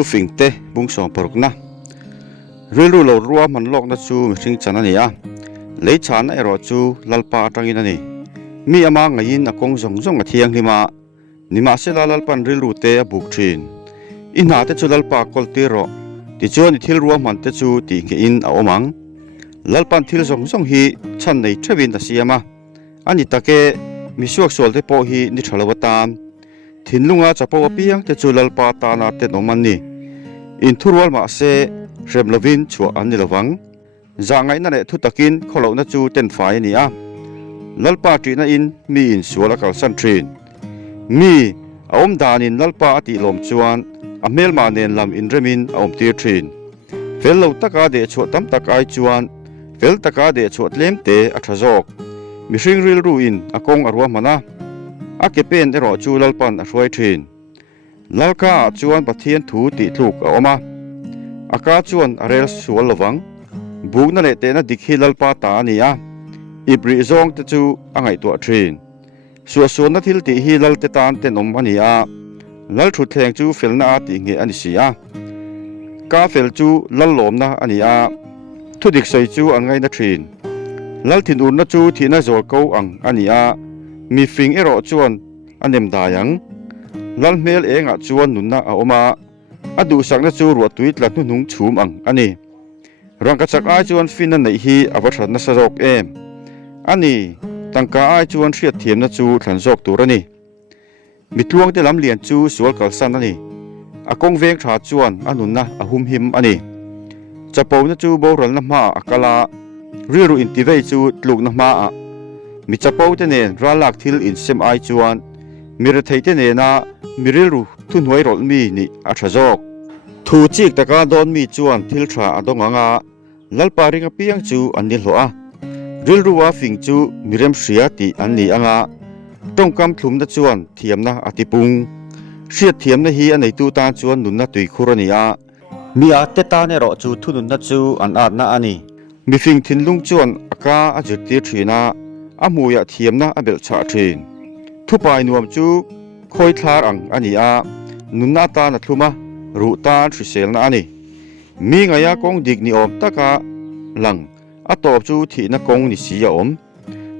ทุฟิงเตบุงสองปรุกนะเรื่องรู้เรารัวมันโลกนัดจูมิริงจันนั่นนี่อ่ะเลยชานะไอรอจูลัลปาตังอินนี่มีอามาไงยินอากงส่งเทียงนิมาเสลาลัลปันเรื่องรู้เตะบุกทรีนอินหาเตจูลัลปากอลเตโรที่จวนที่รัวมันเตจูตีเกินเอามังลัลปันที่ส่งฮีฉันในทวินตัสยามาอันนี้ตะเกมิสวกสวลเตโปฮีนิทรลวตามทินลุงอาจะพอปียังเตจูลัลปาตานาเตนอมันนี่อินทุรวลมาเซเรมลวินชัวอันนี้ระวังจางไงนั่นแหละทุตกินขลุ่นจูเต็นฝ่ายนี่อ่ะลัลปาจีน่าอินมีอินสัวละกัลสันทรีนมีอมดานินลัลปาติลมจวนอเมลมาเนนลำอินเรมินอมตีทรีนเฟลเราตะกาเดชวดตั้มตะกายจวนเฟลตะกาเดชวดเลี้ยมเตอัทรจอกมิชิงริลรูอินอากงอรัวมานะอาเกเป็นเอรอจูลัลปันอช่วยทรีนลัลกาจวนปะเทียนถูติลูกออกมาอากาจวนอเรลสวลระวังบุกนั่นแหละเตนะดิคิลัลปาตานี่อ่ะอิบริซองตะจูอ่างไอตัวทรีนส่วนนัทิลติฮิลัลเตตานเตนอมอันนี้อ่ะลัลชุดแทงจูเฟลนาติเงอันนี้สิอ่ะกาเฟลจูลัลลมนะอันนี้อ่ะทุดิกใส่จูอันไงนะทรีนลัลทินอุนนะจูที่น่าจะเก้าอันนี้อ่ะมีฟิงเอรอจวนอันเนมดายังลัลเมลเองอ่ะจวนนุนนะเอามาอดูสักนะจูรัวตุยตละนุ่งชูมอันนี้รังกจักไอจวนฟินนั่นไหนฮีอวัชรนัสโรกอันนี้ตั้งกาไอจวนเสียเทียมนะจูขันโจกตัวนี่มิตรวงที่ลำเลียนจูสวลกัลสันอันนี้อากงเวงชาจวนอันนุนนะอหุมหิมอันนี้จะปูนะจูโบรัลนะมาอักลาเรื่องอินทิเวจูลูกนะมามิจะปูเตเนนรัลลักทิลอินเซมไอจวนมิรเทเตเนนะมิริรูทุนหวยรถมีนี่อัชโจกทูจิกตะการโดนมีจวนทิลทราอดงงาลัลปาริงเปียงจูอันนี้หัวริลรัวฟิงจูมิเรมเสียติอันนี้อ่ะต้องกำถุมนะจวนเทียมนะอติปุงเสียเทียมนะฮีอันไหนตูตาจวนนุนนะตุยคุรนีอ่ะมีอาเตตาเนรอจูทุนุนนะจูอันอาดนะอันนี้มีฟิงทินลุงจวนอากาอจุดตีทรีนะอามูยะเทียมนะอเบลชาทรีนทุปายนวมจูคอยทารังอันนี้อ่ะนุนนาตานะทุมารูตาทริเซลนะอันนี้มีไงยากงดิกนิอมตะกาหลังอัตอบจูที่นักกงนิสียอม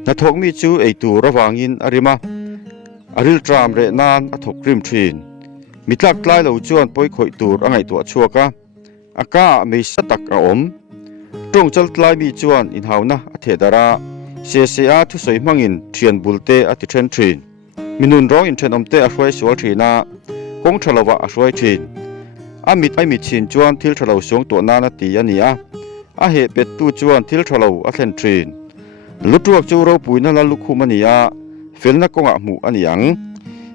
นัทกมีจูไอตูระวังยินอาริมาอาริลตรามเรนานอัทกริมทรีนมิตรกลายเหล่าจวนปอยข่อยตูรอังไอตัวชัวกะอากาไม่สตักอมตรงจัลกลายมีจวนอินหาวนะอเทดาราเสียทุสอยมังอินเทียนบุลเตอติเทรนทรีนมินุนร้องอินเทรนอมเตอช่วยสวลทรีนากงทะเลวะช่วยทรีนอามิดไอมิดชินจวนทิลทะเลวสงตัวนานาตีอันนี้อาเหตุเป็ดตู้จวนทิลทะเลวอัเทนทรีนลุตรวกจูเราปุยนั่นละลุคุมันนี้เฟลนักกงอาหมูอันยัง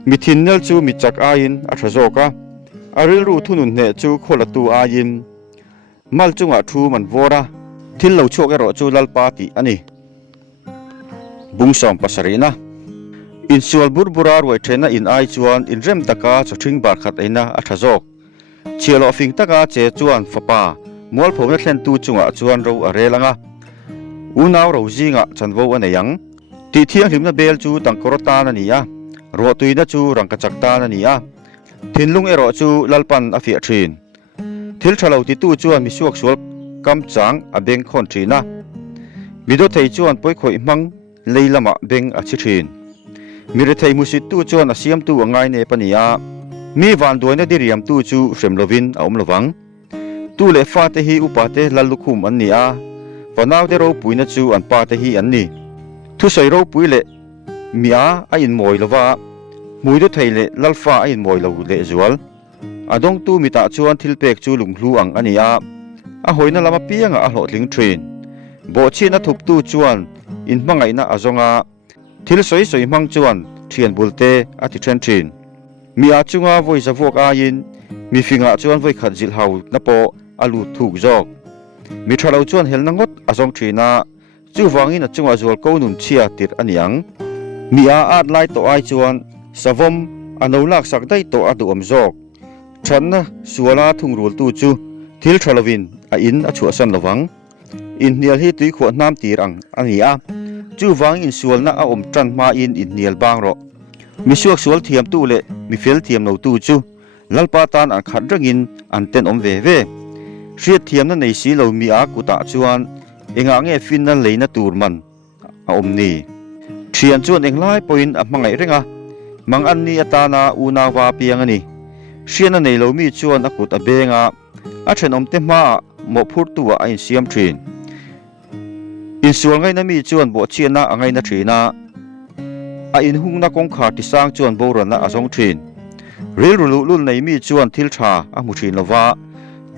มิทินเนลจูมิจักอายินอัชโจกะอาริลรูทุนุนเนจูโคลตูอายินมัลจุงอาทูมันวอระทิลเหล่าโชกเอรอจูลัลปาติอันนี้บุงสอมปัสรีนะอินสวลบุรบุรารวยเทนะอินไอจวนอินเรมตะกาจะทิ้งบาร์ขัดไอนะอัชโจกเชียร์ฟิงตะกาเจจวนฟ้าป่ามวลผมนักเล่นตูจุงอาจวนเราอะไรลังอุณาวเราจิงจันโวอันยังตีเที่ยงหิมนะเบลจูตังกรตานันนี่รัวตุยนะจูรังกจักตานันนี่ทินลุงเอรอจูลัลปันอฟิทรีนทิลชะลาวติตูจวนมิสวกสวลกำจังอเบงคอนทรีนะมิโดไทจวนปอยข่อยมังเลยละมาเบงอชิทรีนมิเรไทมุสิตูจวนอาเซียมตูง่ายเนปนีมีวันด้วยนะดิริยมตูจูเฟรมลวินเอามระวังตูเลฟาเตฮีอุปาเตลัลลุคุมอันนี้วันน้าเดโรปุยนะจูอันปาเตฮีอันนี้ทุใส่โรปุยเลมีอินมอยลวะมวยดุไทยเลลัลฟาอินมอยลวเลจวลอดงตูมิตาจวนทิลเปกจูลุงลูอังอันนี้หอยนั่นละมาเปียงหลอดลิงทรีนโบชีนะทุบตูจวนอินมังไงนะจงทิลสวยมังจวนเทียนบุลเตอติเทรนทรีนมีจุงไว้จะพวกยินมีฟิงจวนไว้ขัดจิลฮาวนับโปอลูถูกจอกมิทราเราจวนเฮลนังดอาจงทรีนาจูวังอินจุงจวลกูนุนเชียติดอันยังมีอาดไลตัวไอจวนสวมอนุลักสักได้ตัวอดุอมจอกฉันนะสัวลาทุงรูลตูจูทิลทราลวินอินอชัวสันระวังอินเนียลฮีตุยขวดน้ำตีรังอันนี้จูวังอินสัวลนะอมจันมาอินเนียลบางรอมีสวกสวลเทียมตู้เละมีเฟลเทียมเราตู้จู ลัลปาตานอันขัดรังินอันเต็นอมเวเวเสียเทียมนั้นในสีเรามีอากุตะจวนเองเงฟินนั้นเลยนะตูรมันอมนี่เทียนจวนเองไล่ปอยน์มังไงเร่งมังอันนี้ตานาอูนาวาเปียงนี่เสียนั้นในเรามีจวนอกุตะเบงอาเชนอมเตมาหมกพูดตัวอินเสียมทรีนอินส่วนไงนั้นมีจวนบ่เชียนะไงนะทรีนะอินหุงนักกงขาที่สร้างจวนโบราณนะสองทรีนเรียลลุ่นในมีจวนทิลชามุทรีนละว่า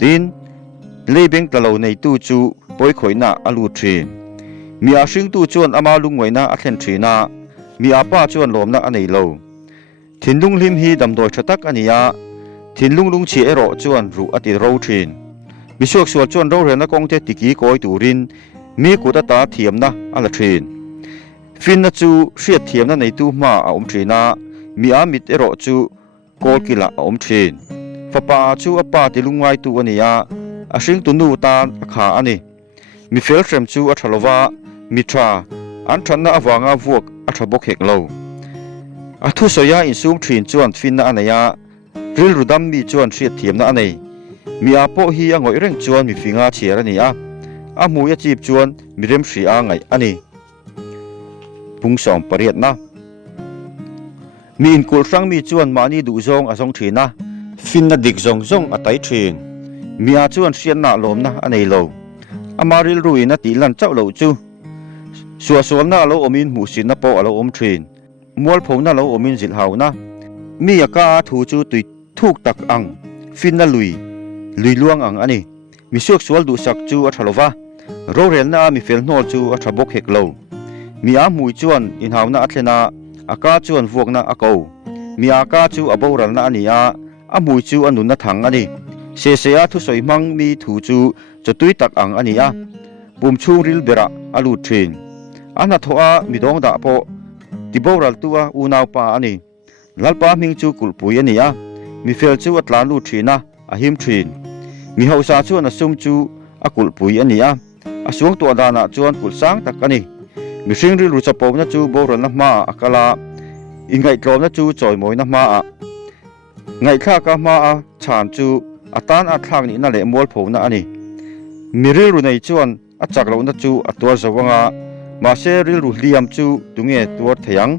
ดินเลเบงตะเหลาในตู้จูปอยข่อยนะอลูทรีนมีอาชิงตู้จวนอามาลุงไว้นะอัตเลนทรีนะมีอาป้าจวนลมนะอันไหนโลทินลุงลิมฮีดำโดยชะตักอันนี้ทินลุงเชียรอจวนรูอติโรทรีนมีช่วงส่วนจวนเราเรียนนักกงเทติกีกอยตูรินมีกุตตาเทียมนะอัลทรีนฟินนะจูเสียเทียมนะในตู้มาอมทรีนะมีอามิดรอจูโกลกิละอมทรีนฟ้าป่าจูอป้าติลุงไว้ตัวอันนี้อาชิงตุนูตานขาอันนี้มีเฟลเทรมจูอัชลวามิทราอันทันนะอวางาวกอัชบกเฮกโลอัทุสยาอินซูมทรีนจวนฟินนะอันนี้ริลรุดัมมีจวนเสียเทียมนะอันนี้มีอาโปฮีอ่างอยเร่งจวนมีฟิงาเชียร์นี่อามูยจีบจวนมีเริ่มสีอ่างไงอันนี้พุงสองปริยดนะมีอินกุลสังมีจวนมานีดูซงอาซงทีนะฟินนะดิกซงอาไตทรีนมีอาจวนเสียนนาลมนะอันนี้โลอามาริลรุยนะตีลันเจ้าโลจูสัวสวมนะโลอมินหูสินนะโปอโลอมทรีนมัวผมนะโลอมินสิลหาวนะมีอากาถูจูตุยทุกตักอังฟินนะลุยลวงอังอันนี้มีช่วงสวลดูสักจูอัชลวะโรเรลน่ามีเฟลโนจูอัชบกเฮกโลมีอามุยจวนอินหาวน่าอัตเลนาอากาจวนพวกน่าอากูมีอากาจูอโบรัลน่าอันนี้อามุยจูอันนุนน่าถังอันนี้เสียทุสอยมังมีถูจูจะตุยตักอังอันนี้ปุ่มชูริลเบระอลูทรีนอันนั้นทัวมีดองดาโปติโบรัลตัวอูนาวปาอันนี้ลัลปามิงจูกุลปุยอันนี้มีเฟลจูอัตลาลูทรีนะอาหิมทรีนมีเฮาซาจวนอสุมจูอากุลปุยอันนี้อาสวงตัวดานะจวนกุลสังตักอันนี้มีสิ่งริลุจปอมนะจูโบรันนะมาอักลาอิงไงกลอมนะจูจอยมวยนะมาไงข้ากะมาฉานจูอัตานอัตทางนี้นั่นแหละมัวผงนะอันนี้มีริลุในจวนอัจจักเรานะจูอัตัวสว่างมาเชริลุเลียมจูตุงเอตัวเถียง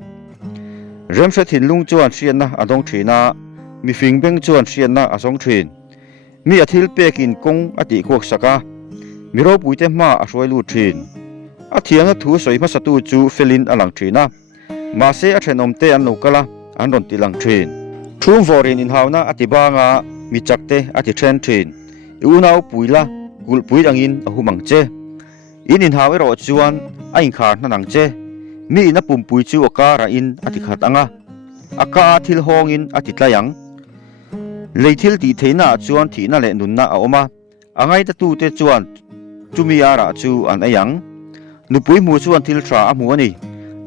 เริ่มเสถินลุงจวนเชียนนะอดงทรีนะมีฟิงเบงจวนเชียนนะอสงทรีนมีอาทิลเปกินกงอติกวกสักมีรบปุยเตมาอสวยลูทรีนอาเทียงถูสวยมาสตูจูเฟลินอลังทรีนะมาเซอเทนอมเตอันนุกละอันรอนติลังทรีนทุ่มวอรินอินฮาวนะอติบางมีจักเตอติเทรนทรีนอูนาวปุยละกุลปุยดังอินอหุมังเจอินฮาวรอจวนอินขาดนังเจมีอินปุ่มปุยจูอการะอินอติขัดอังอากาทิลฮองอินอติตลายังเลยทิลตีเทน่าจวนที่นั่นแหละนุนน่าเอามาอังไงตะตูเตจวนจูมีอาระจูอันไอยังนุปุยมูจวนทิลทราอมัวนี่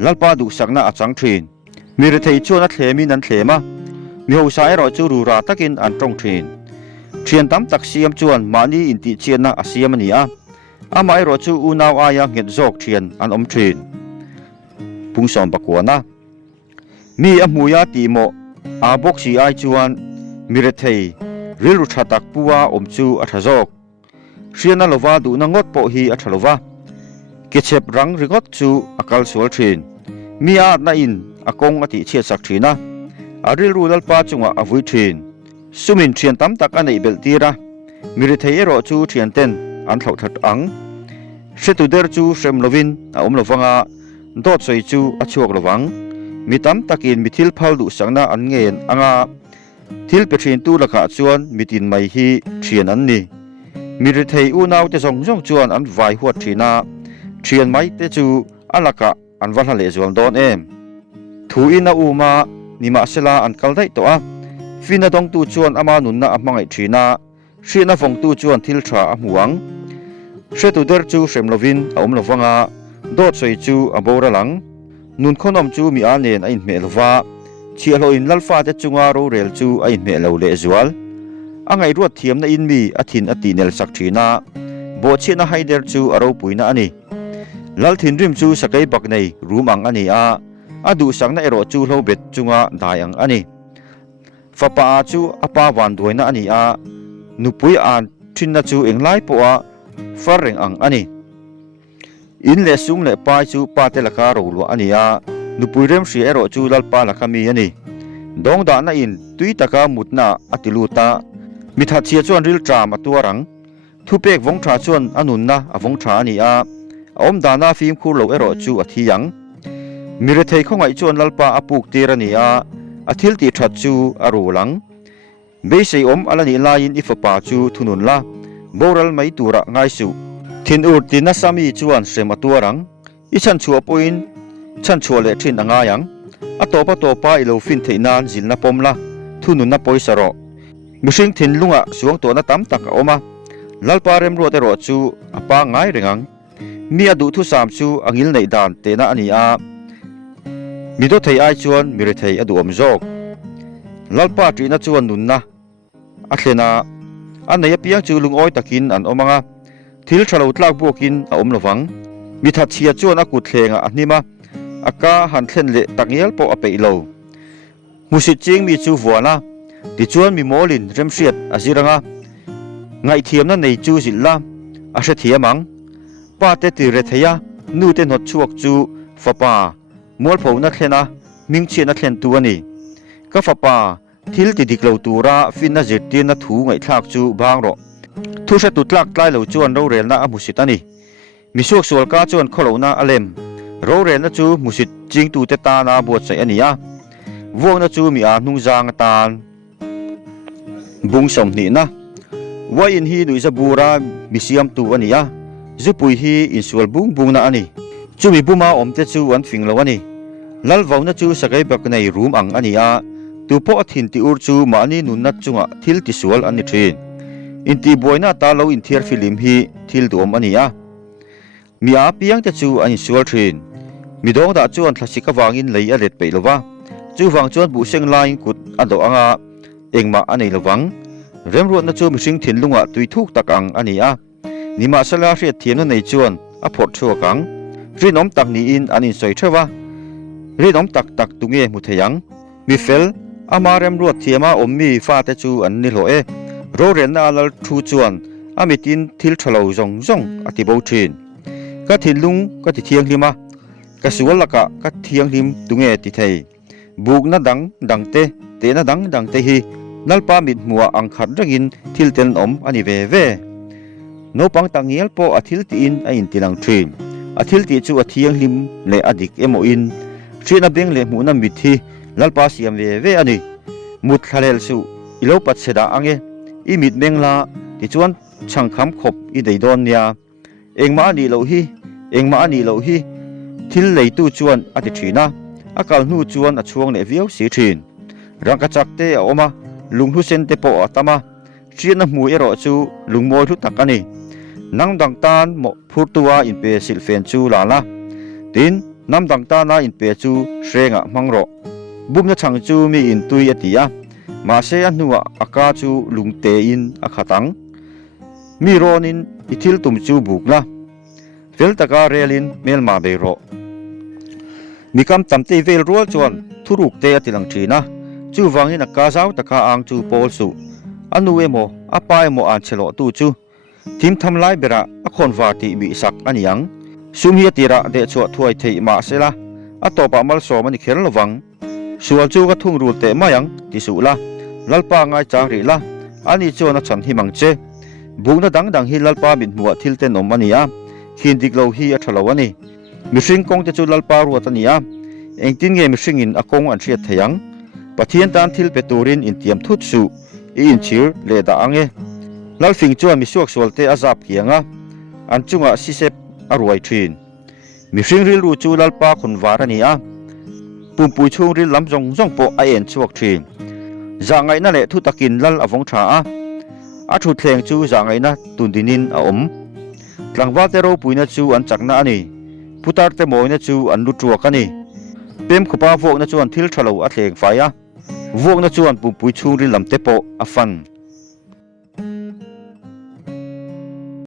ลัลปาดูสักน่าจังทรีนมีเรทัยจวนนัทเลมีนันเลมามีหัวสายรอจูรูราตักินอันตรงทรีนเชียนตั้มตักเสียมจวนมานี่อินติเชียนน่าเสียมันนี่อาไม่รอจูอูนาวอายังเห็นโจกเชียนอันอมทรีนพุงสอมปะกัวนะมีอมุยาตีโมอาบกสีไอจวนมีเรทัยริลุชาตักปัวอมจูอัฐโจกเชียนนลวาดูนังดโปฮีอัฐลวาเกเชบรังริงดจูอักลสวลทรีนมีอาณาอินอากงอติเชียสักทรีนะอาริลูดัลปาจงอาวุยทรีนสุมินเชียนตั้มตักอันในเบลตีระมีเรทัยรอจูเชียนเต็นอันเท่าทัดอังเชตุเดอร์จูเชมลวินอาอมลวังดอดใส่จูอัชวกลวังมีตั้มตักินมีทิลพัลดูสังนาอันเงินอังทิลเปทรีนตูละขาจวนมีตินไม่ฮีเชียนอันนี้มีเรทัยอูนาวจะส่งจวนอันไวหัวทรีนาเชียนไม่เตจูอันละกะอันวันทะเลจวนโดนทูอินาอูมานิมาเซลาอันกัลได้ตัวฟินาดงตูจวนอามานุนนาอัมมังไอทรีนาเชียนาฟงตูจวนทิลทราอัมหวังเชตุเดอร์จูเชมลวินอาอมลวังดอดใส่จูอับโบระหลังนุนขนมจูมีอันเนนอินเมลวาเชียโลอินลัลฟาเตจุงอาโรเรลจูอินเมลเลจวลอังไอรวดเทียมนาอินมีอธินอติเนลสักทีนาโบเชนาไฮเดอร์จูอารปุยนาอันนี้ลัลทินริมจูสกายบักในรูมังอันนี้ดูสังนาเอโรจูโลเบ็ดจุงอาดายังอันนี้ fa pa chu apa wan doina ani a nupui an thinna chu englai po a fareng ang ani in le sum le pa chu pa te laka ro lo ani a nupui rem hri ero chu lalpa lakami ani dong da na in tui taka mutna atiluta mitha chia chuan ril tram atuarang thupek vong tha chuan anunna avong tha ani a om dana fim khur lo ero chu athiyang mire thei khongai chuan lalpa apuk tirani a athil ti that chu arulang be sei om alani lain ifapa chu thunun la boral mai tura ngai su thin ur tin asami chuan sem atuarang I chan chua poin chan chua le thin anga yang atopa topa ilo fin theinan zilna pomla thunun na poisaro mishing thin lunga suang to na tam tak oma lalpa rem ro te ro chu apa ngai rengang mi adu thu sam chu angil nei dan te na ani a mi do thei ai chuan mi re thei adu om jok lalpa tri na chuan nun na a thlena anei piang chu lungoi takin an omanga thil thalo tlak bokin a om lowang mi tha chia chuan a kut thlenga anima aka han thlen le takial po apei lo musit ching mi chu vuana ti chuan mi molin rem hriat aziranga ngai thiam na nei chu zilla a hre thiamang pa te ti re theya nu te not chuak chu fapa mol pho na thlena ming chi na thlen tu ani ka fapa thil ti diklo tura fin na zirtin na thu ngai thlak chu bang ro thu hre tu tlak tlai lo chuan ro rel na a musit ani mi suak sual ka chuan kholo na alem ro rel na chu musit ching tu te ta na buat sai ania wong na chu mi a hnung jang tan bung som ni na wa in hi nu zabura misiam tu ania zupui hi insual bung bung na ani chumi buma omte chu an finglo ani lalvaw na chu sagai bak nei room ang ania tu po athin ti ur chu mani nun na chunga thil ti sual ani thin inti boina ta lo in thiar film hi thil dom ania mi a piang te chu ani sual thin mi dong da chuan thlasika wangin lei a let pe lova chu wang chuan bu seng lain kut ado anga engma anei lowang rem ro na chu mi sing thin lunga tui thuk tak ang ania nima sala hriat thiam na nei chuan a phot thuakang rinom tak ni in anin soi thewa rinom tak tak tunge mu theyang mi fel ama rem ro thiama ommi fa te chu an ni lo e ro ren na lal thu chuan amitin thil thalo zong zong ati bo thin ka thin lung ka ti thiang lima ka sual laka ka thiang lim tunge ti thei buk na dang dang te na dang te hi nalpa mit muwa ang khat rangin thil ten om ani ve ve no pang tangial po athil ti in a in tilang thin athil ti chu athiang lim le adik emo in thina beng le mu na mit hi lalpa siam ve ve ani mut thalel su ilo pat seda ange I mit mengla ti chuan changkham khop I dei don nia engma ani lo hi thil leitu chuan ati thina akal nu chuan a chuang le viau si thin rangka chakte a oma lunghu sen te po atama chiana mu ero chu lungmoi thu takani nang dang tan mo phurtua in pe silfen chu lala tin nam dang ta na in pe chu hrenga mangro bumna chang chu mi in tui atia ma se anuwa aka chu lungte in akhatang mi ronin ithil tum chu bukla vel taka relin melma beiro mikam tamte vel rol chuan thuruk te atilang thina chu wangin aka zau taka ang chu pol su anu emo apa emo an chelo tu chu thim tham lai bera akhon wati mi sak aniang sumhi tira de chu thuai thei ma sela atopa mal so mani khel lowang sual chu ka thung rul te mayang ti su la lalpa ngai chang ri la ani chona chan hi mangche bungna dang hi lalpa min muwa thil te nom ania khindik lo hi a thalo ani mishing kong te chu lalpa ruat ania engtin nge mishing in akong an hriat theyang pathian tan thil peturin in tiam thut su I in chir le da ange lalfing chuan mi suak solte azap kianga an chunga sisep aruai thin mishing ril ru chu lalpa khunwar ania pumpui chung ril lam jong jong po a en chuak thin zangai na le thu takin lal avong tha a thu thleng chu zangai na tundinin a om tlangwa te ro puina chu an chakna ani putar te moina chu an lu truak ani pem khopa vok na chu an thil thalo a thleng faya vok na chu an pumpui chung ril lam te po a fan